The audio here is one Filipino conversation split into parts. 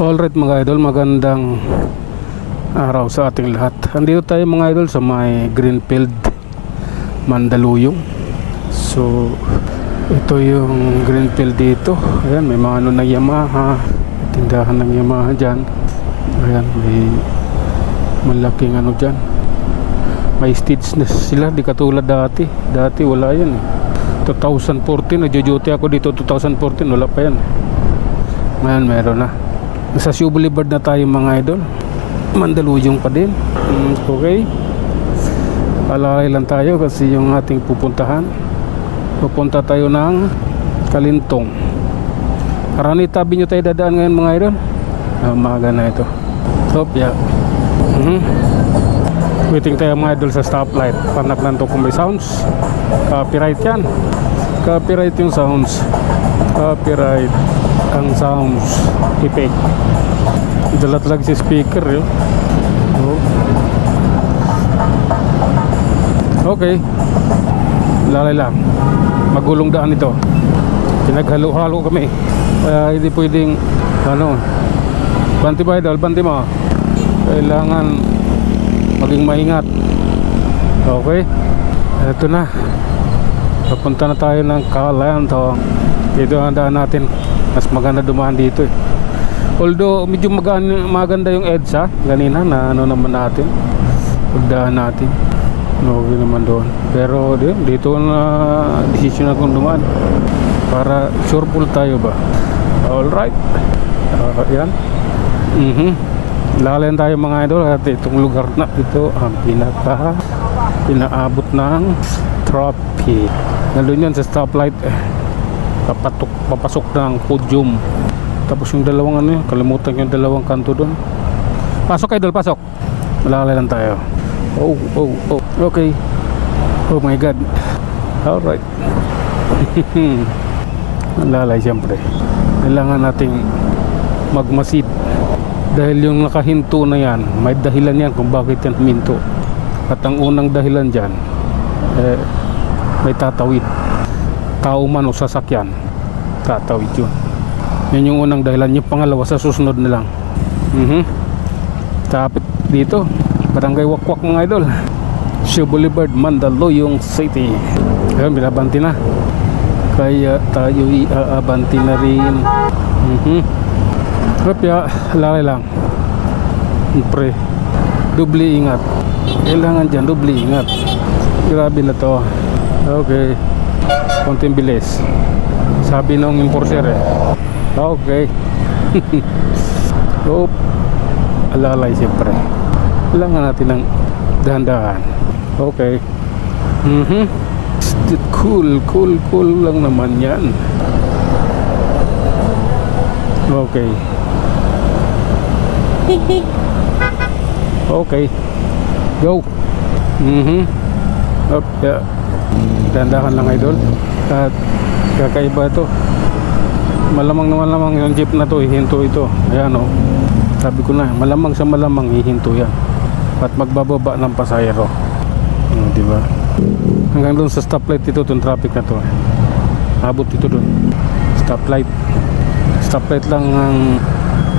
Alright mga idol, magandang araw sa ating lahat. Andito tayo mga idol sa may Greenfield, Mandaluyong. So ito yung Greenfield dito. Ayan, may mga ano na Yamaha, tindahan ng Yamaha dyan. Ayan, may malaking ano dyan. May stage na sila, di katulad dati. Dati wala yan eh. 2014, nagjo-duty ako dito 2014, wala pa yan. Ngayon meron na. Nasa Shaw Boulevard na tayo mga idol. Mandaluyong pa din. Okay. Alalay lang tayo kasi yung ating pupuntahan. Pupunta tayo ng Kalintong. Karani tabi nyo tayo dadaan ngayon mga idol. Umaga na ito. Topya. Waiting tayo mga idol sa stoplight. Panak lang to kung may sounds. Copyright yan. Copyright yung sounds. Copyright ang sounds effect. Dalat lang si speaker yun. Okay, lalay lang, magulong daan ito. Pinaghalo-halo kami, kaya hindi pwedeng ano, banti ba idol, banti mo. Kailangan maging maingat. Okay, eto na, papunta na tayo ng Kalintong. Dito ang daan natin. Mas maganda dumaan dito eh. Although medyo maganda yung EDSA ganina na ano naman natin, pagdaan natin okay naman doon. Pero dito na decision akong dumaan para sure full tayo ba. Alright, yan. Lalayan tayo mga idol at itong lugar na ito ang pinaabot ng traffic. Nandun yan sa stoplight papasok ng podium. Tapos yung dalawang ano yun, kalimutan yung dalawang kanto doon. Pasok idol, pasok. Malalay lang tayo. Oh. Okay. Oh my god. Alright. Malalay siyempre. Kailangan nating magmasid. Dahil yung nakahinto na yan, may dahilan yan kung bakit yan huminto. At ang unang dahilan dyan, may tatawid. Tao man o sasakyan, tatawid yun. Yan yung unang dahilan. Yung pangalawa sa susunod na lang. Tapit dito, barangay Wakwak mga idol, Shaw Boulevard, Mandaluyong City. Ayan, binabanti na, kaya tayo iaabanti na rin. Kaya lalay lang, pre, dubli ingat. Kailangan dyan dubli ingat. Grabe na to. Okay, konting bilis, sabi nung enforcer eh. Okay. Oh, alalay siyempre. Kailangan natin ng dahan-dahan. Okay. Cool lang naman yan. Okay. Okay. Go. Up, yeah. Dahan-dahan lang idol. At kakaiba ito. Malamang yung jeep na to hihinto ito. Ayan o, sabi ko na, malamang sa malamang hihinto yan at magbababa ng pasahero. Diba? Hanggang doon sa stoplight ito, itong traffic na to abot ito doon. Stoplight lang ang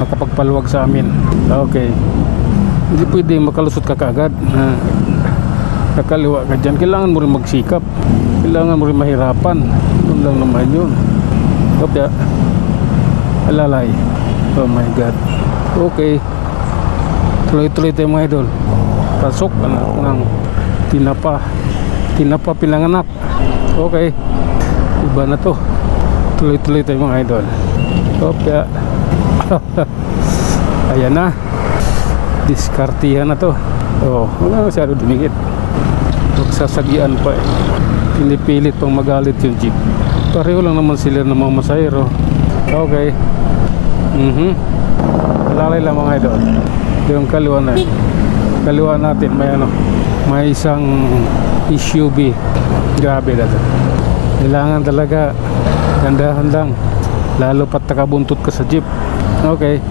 makapagpaluwag sa amin. Okay, hindi pwede makalusot ka kaagad. Kakaliwa ka dyan, kailangan mo rin magsikap, kailangan mo rin mahirapan. Doon lang naman yun. Kopya, alalay. Oh my god. Okay, tuloy-tuloy tayo mga idol. Pasok anak ng tinapa pinanganak. Okay, iba na to. Tuloy-tuloy tayo mga idol. Kopya. Ayan na, diskartihan na to. Oh, wala masyado dumikit. Magsasagian pa eh. Pinipilit pang magalit yung jeep. Pareho lang naman sila ng mga masahero. Okay. Alalay lang mga idol. Yung kaliwa na eh. Kaliwa natin may ano, may isang SUV. Grabe na to. Kailangan talaga gandahan lang, lalo pat nakabuntot ka sa jeep. Okay.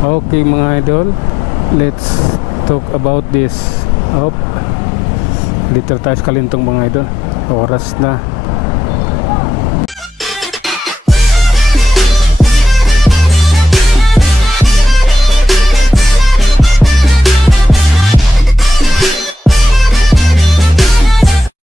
Okay mga idol, let's talk about this. Dito tayo sa Kalintong mga idol. Oras na